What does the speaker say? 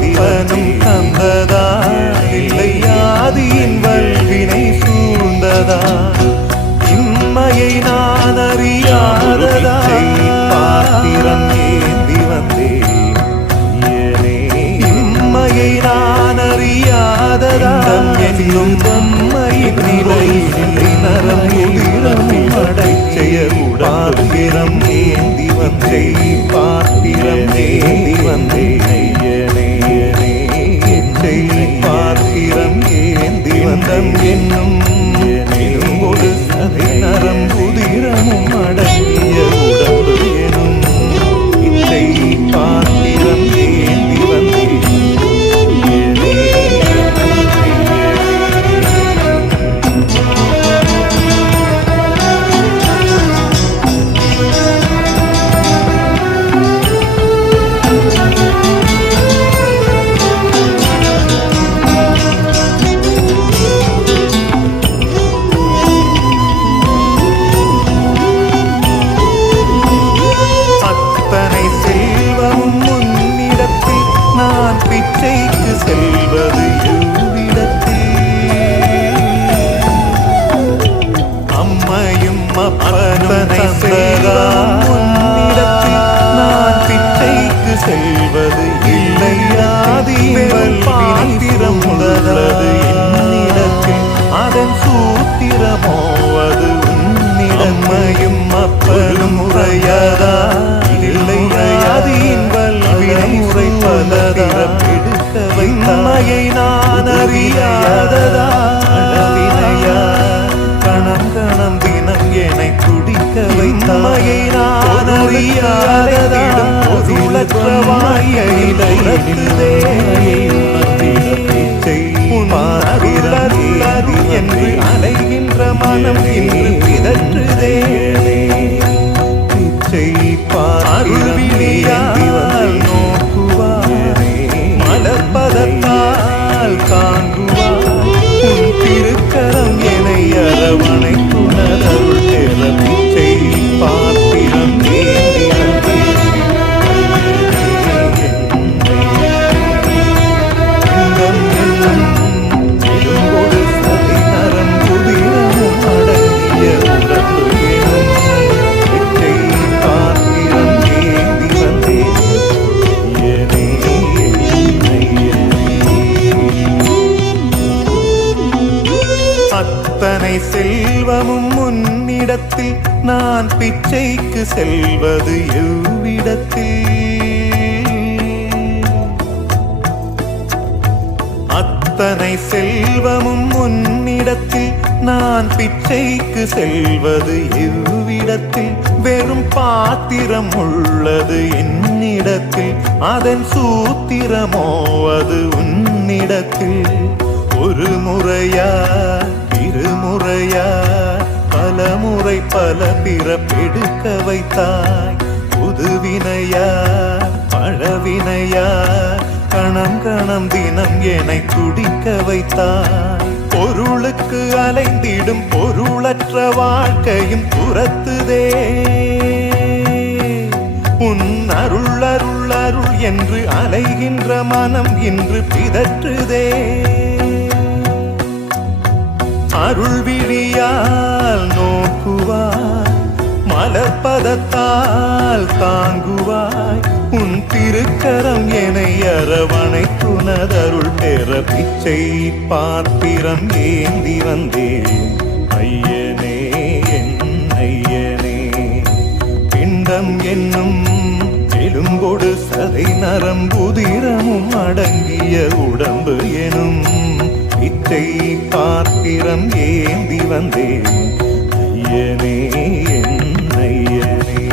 அப்பனும் தந்ததா இல்லை ஆதியின் வல்வினை சூழ்ந்ததா இம்மையை நான் அறியாததா பாத்திரம் ஏந்தி வந்தேன் இம்மையை நான் அறியாததா என்னும் பொம்மையின் நிலை நரம் உதிரமும் அடைச்செய பாத்திரம் ஏந்தி வந்தே பாத்திரம் ஏந்தி வந்தேன் பாத்திரம் ஏந்தி வந்தம் என்னும் ஒரு சதை நரம் உதிரமும் அடங்கிய உடம்பு எனும் இச்சை பாத்திரம் ஏந்தி வந்தேன் பிச்சைக்கு செல்வது எவ்விடத்தில் அம்மையும் அப்பனை முன்னிடத்தில் நான் பிச்சைக்கு செல்வது இல்லையாதிவல் பாத்திரம் உள்ளது என்னிடத்தில் அதன் சூத்திரமோவது உன்னிடமையும் அப்பனும் முறையாதா இல்லையாதியின் வல்வினை முறை பலதா வைமையை நான் அறியாததா அளவினையா கணம் கணம் தினம் என்னை குடிக்க வைமையை நான் அறியாததா பொருளற்றவாயை என்று அலைகின்ற மனம் இன்று பிதற்றுதே பிச்சை பார்விழியால் நோக்குவாரே மலர்பதத்தால் தாங்குவார் உன் திருக்கரம் என்னை அரவணைத்துணர்வுள் தெர பிச்சை பாத்திரம் ஏந்தி வந்தேன் சதை நரம் குதிரமும் அடங்கிய உடம்பு எனும் பிச்சை பாத்திரம் ஏந்தி வந்தேன் அத்தனை செல்வமும் முன்னிடத்தில் நான் பிச்சைக்கு செல்வது எவ்விடத்தில் அத்தனை செல்வமும் முன்னிடத்தில் நான் பிச்சைக்கு செல்வது எவ்விடத்தில் வெறும் பாத்திரம் உள்ளது என்னிடத்தில் அதன் சூத்திரமோ அது உன்னிடத்தில் ஒரு முறையா இருமுறையா பல முறை பல பிறப்பெடுக்க வைத்தாய் புதுவினையா பழவினையா கணம் கணம் தினம் என்னை துடிக்க வைத்தாய் பொருளுக்கு அலைந்திடும் பொருளற்ற வாழ்க்கையும் துரத்துதே உன் அருள் அருள் அருள் என்று அலைகின்ற மனம் இன்று பிதற்றுதே அருள் விழியால் நோக்குவாய் மலர்பதத்தால் தாங்குவாய் உன் திருக்கரம் என்னை அரவணைத்துணர்வுள் பெற பிச்சை பாத்திரம் ஏந்தி வந்தேன் ஐயனே என் ஐயனே பிண்டம் என்னும் எலும்பொடு சதை நரம்புதிரமும் அடங்கிய உடம்பு எனும் பிச்சை பாத்திரம் ஏந்தி வந்தேன் ஐயனே என் ஐயனே